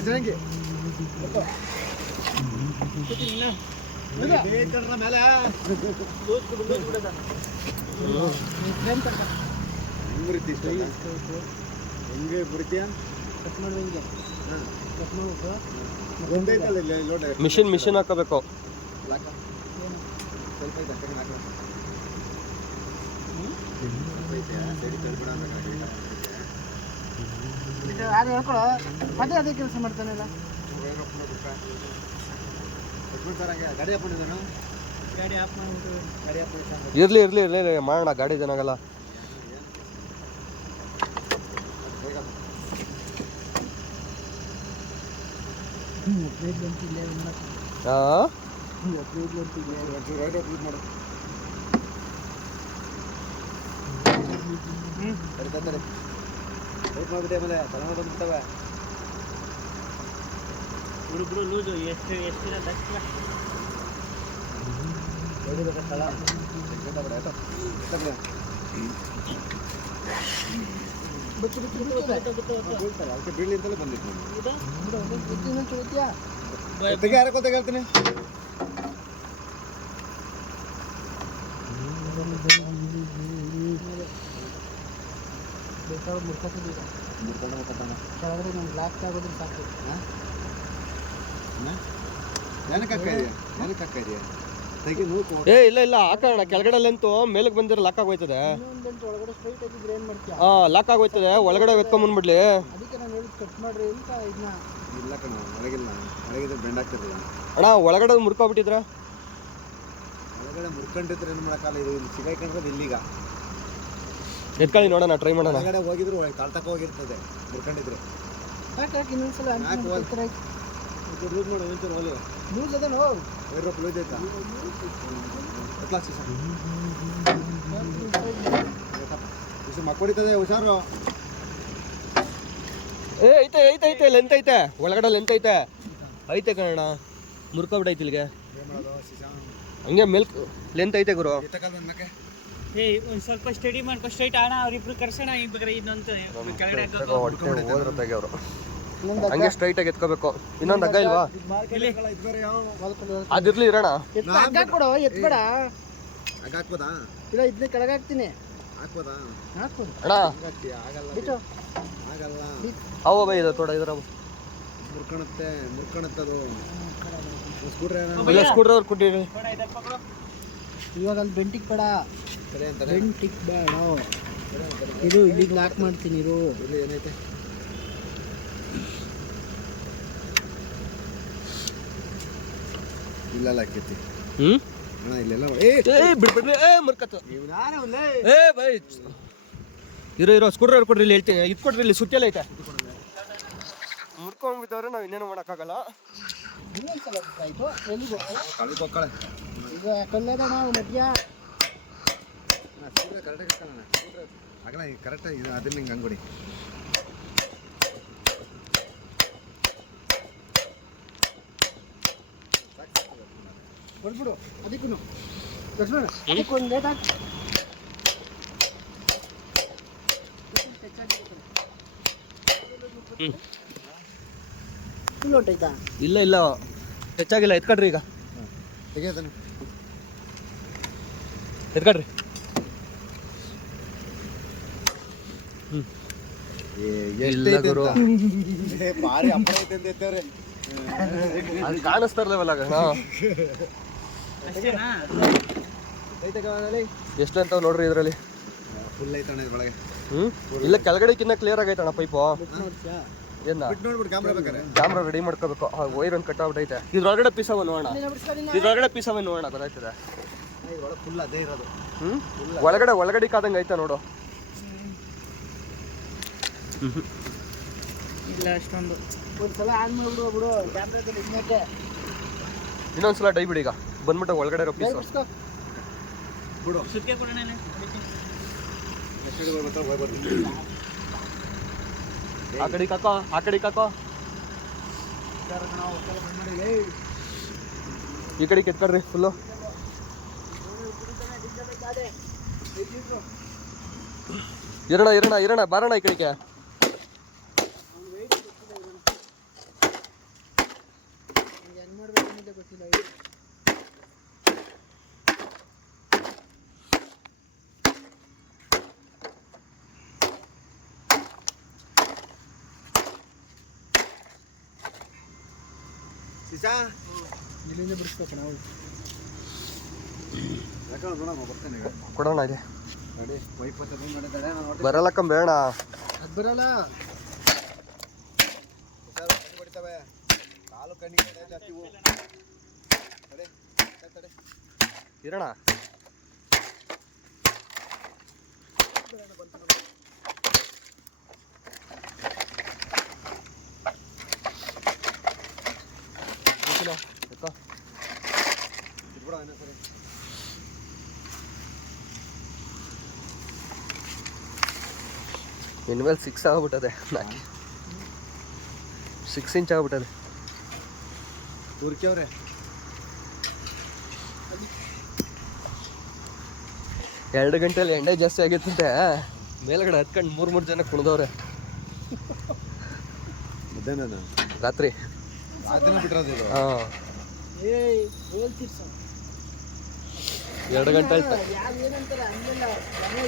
ಅಜಂಗೆ machine ಹಾಕಬೇಕು. ಹೇಳ್ಕೊಳ ಮತ್ತೆ ಅದೇ ಕೆಲಸ ಮಾಡ್ತಾನಲ್ಲ. ಇರ್ಲಿ ಇರ್ಲಿ ಇರ್ಲಿ ಮಾಡೋಣ, ಗಾಡಿ ಚೆನ್ನಾಗಲ್ಲ. ಹುಡುಗರು ಲೂಸು ಎಷ್ಟು ಬೀಳ್ಲಿಂದಲೇ ಬಂದಿತ್ತು. ಯಾರ ಕೊತ್ತ ಹೇಳ್ತೀನಿ. ಬ್ಲಾಕ್ ಆಗೋದ್ರೆ ಸಾಕು. ಏ ಇಲ್ಲ ಇಲ್ಲ ಹಾಕೋಣ, ಕೆಳಗಡೆ ಲೆಂತು ಮೇಲಕ್ಕೆ ಬಂದಿರೋ ಲಾಕ್ ಆಗೋಯ್ತದೆ. ಲಾಕ್ ಆಗೋಯ್ತದೆ, ಒಳಗಡೆ ಎತ್ಕೊಂಡ್ಬಂದ್ಬಿಡ್ಲಿ. ಅದಕ್ಕೆ ನಾನು ಹೇಳಿ ಕಟ್ ಮಾಡ್ರಿ ಅಂತ ಇದನ್ನ. ಇಲ್ಲ ಕಣ, ಒಳಗಿದ್ರೆ ಬೆಂಡ್ ಆಗ್ತಿರಲಿಲ್ಲ ಅಣ್ಣ. ಒಳಗಡೆ ಮುರ್ಕೊಬಿಟ್ಟಿದ್ರ, ಒಳಗಡೆ ಮುರ್ಕೊಂಡಿದ್ರೆ ಏನು ಮಾಡೋಕ್ಕಲ್ಲ. ಇದು ಇಲ್ಲಿ ಸಿಗಾಕೊಂಡ್ರೆ ಇಲ್ಲಿಗ ಎತ್ಕೊಳ್ಳಿ ನೋಡೋಣ, ಟ್ರೈ ಮಾಡೋಣ. ಒಳಗಡೆ ಹೋಗಿದ್ರು ತಾಳ್ತಕ್ಕ ಹೋಗಿರ್ತದೆ ಮುರ್ಕೊಂಡಿದ್ರೆ. ಇನ್ನೊಂದ್ಸಲ ಲೂಸ್ ಮಾಡು, ಒಂಚೂರು ಹೋಲಿ ಲೂಸ್ ಅದ ನೋ ವೈರಪ್ ಲೂಸ್ ಆಯ್ತಾ. ಮಕ್ಕೊಡಿತದೆ, ಹುಷಾರು. ಏ ಐತೆ ಐತೆ ಐತೆ, ಲೆಂತ್ ಐತೆ, ಒಳಗಡೆ ಲೆಂತ್ ಐತೆ ಐತೆ ಕಣ. ಮುರ್ಕೊಬಿಟ್ಟೈತಿ ಇಲ್ಲಿಗೆ, ಹಂಗೆ ಮೇಲ್ ಲೆಂತ್ ಐತೆ ಗುರು. ಏ ಒಂದು ಸ್ವಲ್ಪ ಸ್ಟಡಿ ಮಾಡ್ಕೊ, ಸ್ಟ್ರೈಟ್ ಆಣ. ಅವ್ರಿಬ್ರು ಕರ್ಸೋಣ, ಇಬ್ಬರು ಇನ್ನೊಂದು ಕೆಳಗಡೆ ಹೋದ್ರತ್ತಾಗೆ ಅವರು ಹಂಗೆ ಸ್ಟ್ರೈಟ್ ಆಗಿ ಎತ್ಕೋಬೇಕು. ಇನ್ನೊಂದು ಹಗ್ಗ ಇಲ್ವಾ? ಅದಿರ್ಲಿ ಇರೋಣ. ಕೊಡು, ಎತ್ಬೇಡ. ಹಾಕ್ಬೋದಾ? ಇಲ್ಲ, ಇದನ್ನ ಕೆಳಗೆ ಹಾಕ್ತೀನಿ. ಹಾಕ್ಬೋದಾ? ಹಾಕ್ಬೋದು ಅಣ್ಣ. ಆಗಲ್ಲ. ಅವ ಬೈ ಇದು ತೋಡ ಇದ್ರ ಮುರ್ಕಣತ್ತದು. ಸ್ಕೂಟ್ರ್ ಅವ್ರು ಕೊಟ್ಟಿರಿ. ಇವಾಗ ಅಲ್ಲಿ ಬೆಂಟಿಗೆ ಬೇಡ, ಬೆಂಟಿಗೆ ಬೇಡ. ಇದು ಇಲ್ಲಿಗೆ ಲಾಕ್ ಮಾಡ್ತೀನಿ. ಇರು, ಇಲ್ಲಿ ಏನೈತೆ ಇಲ್ಲೆಲ್ಲ ಹಾಕೈತಿ. ಇಲ್ಲೆಲ್ಲ ಬಿಡ್ಬಿಡ್ರಿ. ಮುರ್ಕತ್ತು ಬೈ. ಇರೋ ಸ್ಕೂಟ್ರ್ ಅವ್ರು ಕೊಡ್ರಿ, ಇಲ್ಲಿ ಹೇಳ್ತೀನಿ. ಇದು ಕೊಡ್ರಿ, ಇಲ್ಲಿ ಸುತ್ತೆಲ್ಲ ಐತೆ. ಮುರ್ಕೊಂಡ್ಬಿದ್ದವ್ರೆ, ನಾವು ಇನ್ನೇನು ಮಾಡೋಕ್ಕಾಗಲ್ಲ. ಕರೆಕ್ಟಾಗಿ ಇದು ಅದಿಲ್ಲ ಹಿಂಗೆ ಅಂಗಡಿ. ಹೊಡ್ಬಿಡು ಅದಕ್ಕೂ ಲಕ್ಷ್ಮಣ, ಅದಕ್ಕೊಂದು ಲೇಟ್ ಹಾಕಿ. ಫುಲ್ ಹೊಂಟೈತಾ? ಇಲ್ಲ ಇಲ್ಲ, ಹೆಚ್ಚಾಗಿಲ್ಲ. ಎತ್ಕೊಡ್ರಿ ಈಗ, ತೆಗಿಯೋದನ್ನು ಎತ್ಕೊಡ್ರಿ. ಭಾರಿ ಅಪ್ಪರ ಐತೆ ಅಂತ ಎತ್ತವ್ರೆ. ಅದು ಕಾಣಿಸ್ತಾರಲ್ಲ ಎಷ್ಟು ಅಂತ ನೋಡ್ರಿ ಇದ್ರಲ್ಲಿ. ಫುಲ್ ಐತಣ್ಣ ಒಳಗೆ. ಇಲ್ಲ ಕೆಳಗಡೆಕಿನ್ನ ಕ್ಲಿಯರ್ ಆಗೈತಣ್ಣ ಪೈಪು. ಏನ ಕ್ಯಾಮ್ರಾ ರೆಡಿ ಮಾಡ್ಕೋಬೇಕು. ವೈರ್ ಒಂದು ಕಟ್ ಆಗ್ಬಿಟ್ಟೈತೆ. ಇದ್ರೊಳಗಡೆ ಪೀಸವ ನೋಡೋಣ, ಇದ್ರೊಳಗಡೆ ಪೀಸವ ನೋಡೋಣ, ಗೊತ್ತಾಯ್ತದೆ. ಫುಲ್ ಅದೇ ಇರೋದು. ಒಳಗಡೆ ಕಾದಂಗೆ ಐತೆ ನೋಡು. ಇಲ್ಲ ಅಷ್ಟೊಂದು. ಒಂದ್ಸಲ ಆನ್ ಮಾಡ್ಬಿಡು ಬಿಡು ಕ್ಯಾಮ್ರಾದಲ್ಲಿ. ಇನ್ನೊಂದ್ಸಲ ಡೈ ಬಿಡಿ ಈಗ, ಬಂದ್ಬಿಟ್ಟು ಒಳಗಡೆ ಇರೋ ಪೀಸ್ ಬಿಡು. ಸುತ್ತೆ ಕೊಡೋಣ. ಆ ಕಡೆ ಕಾಕೋ, ಆ ಕಡೆ ಕಾಕೋ. ಈ ಕಡೆ ಕೆತ್ಕೊಡ್ರಿ ಫುಲ್ಲು. ಇರೋಣ ಬಾರೋಣ ಈ ಕಡೆಗೆ. ಸೀಸಾ ಇಲ್ಲಿಂದ ಬಿಡಿಸ್ಬೇಕು ನಾವು ಯಾಕಂದ್ರೆ ನೋಡಮ್ಮ ಬರ್ತಾನೆ ಈಗ ಕೊಡೋಣ ಇದೆ ನೋಡಿ ವೈಪತ್ತೆ ಹೆಂಗೆ ಮಾಡಿದ್ದಾಳೆ ನಾನು ನೋಡಿ ಬರಲ್ಲ ಬೇಡ ಅದು ಬರಲ್ಲ ಹೊಡಿತವೆ ಕಾಲು ಕಣ್ಣಿಗೆ ಜಾಸ್ತಿ ತಡೆ ತಡೆ ಇರೋಣ ಇನ್ಮೇಲೆ 6 ಆಗ್ಬಿಟ್ಟದೆ 6 ಇಂಚ್ ಆಗ್ಬಿಟ್ಟದೆ ತುರ್ಕಿ ಅವ್ರೆ 2 ಗಂಟೆಲಿ ಎಂಡೆ ಜಾಸ್ತಿ ಆಗಿತ್ತಂತೆ ಮೇಲ್ಗಡೆ ಹತ್ಕೊಂಡು 3 ಜನ ಕುಣಿದವ್ರೆ ಮಧ್ಯಾಹ್ನ ರಾತ್ರಿ ಬಿಟ್ಟಿರೋದು ಇದು ಹಾಂ 2 ಗಂಟೆ ಆಯ್ತು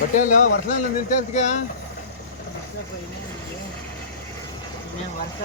ಬಟ್ಟೆ ಅಲ್ಲ ವರ್ಷದಲ್ಲಿ ನಿಲ್ತಾ ಇರ್ತೀಗ ವರ್ಷ